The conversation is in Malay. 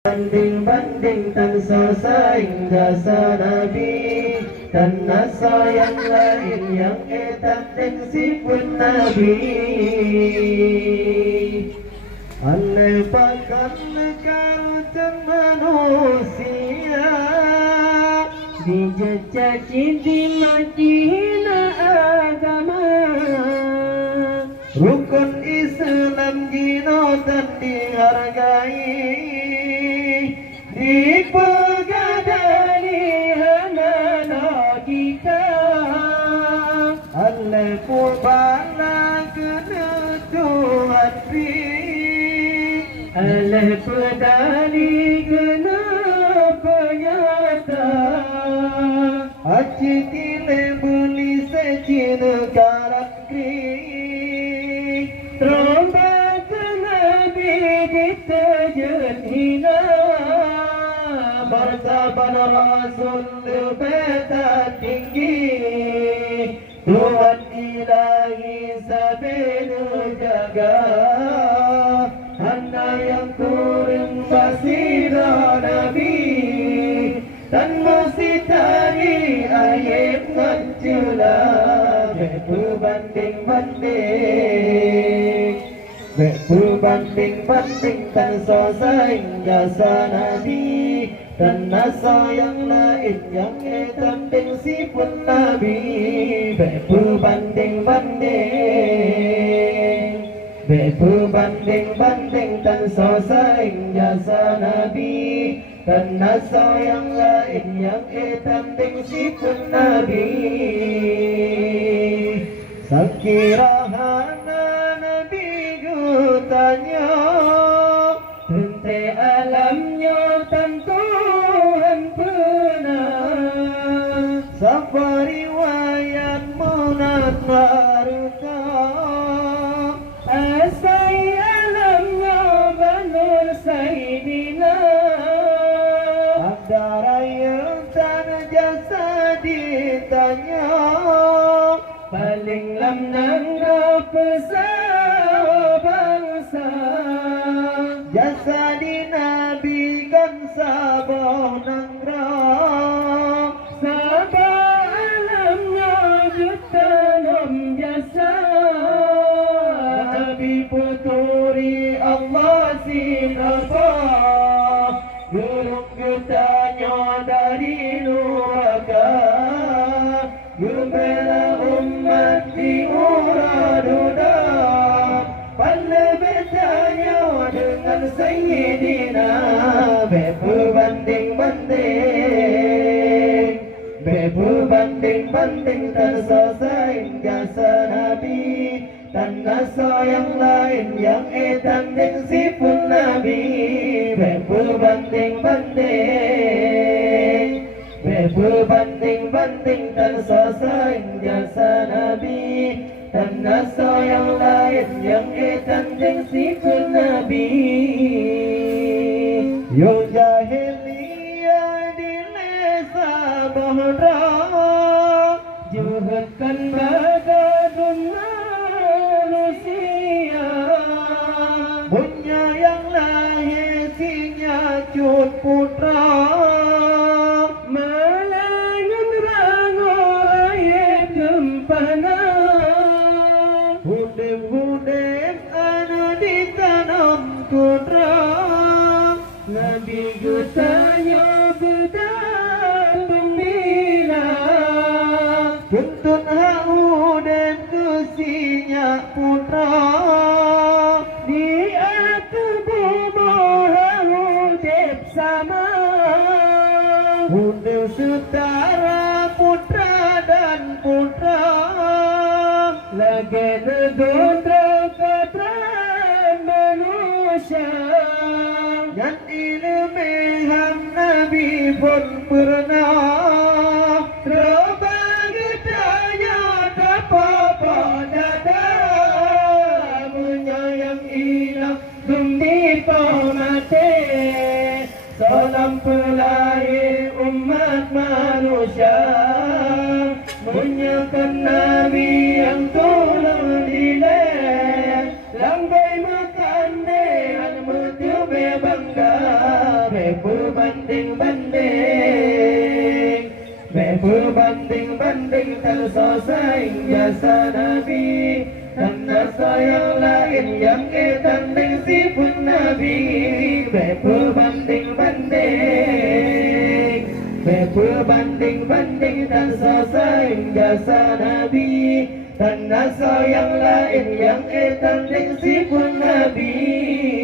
Banding-banding tan saing jasa Nabi dan nasa yang lain yang etam sifat Nabi. Andai pakan kautan manusia dicaci dimaki hina agama, rukun Islam gino dan dihargai, dipegadani hana kita. Allah pubana kena Tuhan fi, Allah pedali kena penyata. Aci tile beli secina karat kri, trombat Nabi ditajan hina, martaban Rasul beta tinggi, Tuhan ilahi sabenu jaga, hanya yang turun basira Nabi dan masih tadi ayat ngajula, berbanding-banding, berbanding-banding tan saing jasa Nabi dan nasa yang lain yang etam sifat Nabi. Berbanding-banding, berbanding-banding tan saing jasa Nabi dan nasa yang lain yang etam sifat Nabi. Sakirahana Nabi gutanya, hente alamnya tentu pernah, safar riwayat munat baruta, asai alamnya banur sayyidina, abdara yang tanah jasa ditanya, paling lamnang bangsa, jasa di Nabi kan sabah nangra, sabah alamnya jutanam jasa, Nabi puturi Allah sinapa, gurung getanya dari neraka, gembala umat di uraduda, pada bertanya dengan Sayyidina. Berbanding-banding, berbanding-banding tan saing jasa Nabi dan nasa yang lain yang etam sifat Nabi. Berbanding-banding, berbanding-banding tan saing jasa Nabi dan nasa yang lain yang etam sifat Nabi. Yung jahiliyah di lesa bahra, juhudkan bagadun manusia, punya yang lahir sinya cut putra, malangan rango ayat gempana, hudib-hudib anu ditanam kudra, Nabi gutanya bedah gembira, tuntun hau dan kusinya putra, di atas bubur hudib sama, hudib setara putra dan putra, lagi negara katran manusia, dan ilmiham Nabi pun pernah, terbagetanya apa-apa dada, menyayang ilah gembira mati, salam pelahir umat manusia, menyakan Nabi yang tolong dileh, langgai makan deh, al-mutu bebangga, berbanding-banding, berbanding-banding dan saing jasa Nabi. Karena sayang lain yang tanding sifat Nabi. Berbanding-banding, berbanding-banding dan saing jasa Nabi. Karena sayang lain yang tanding sifat Nabi.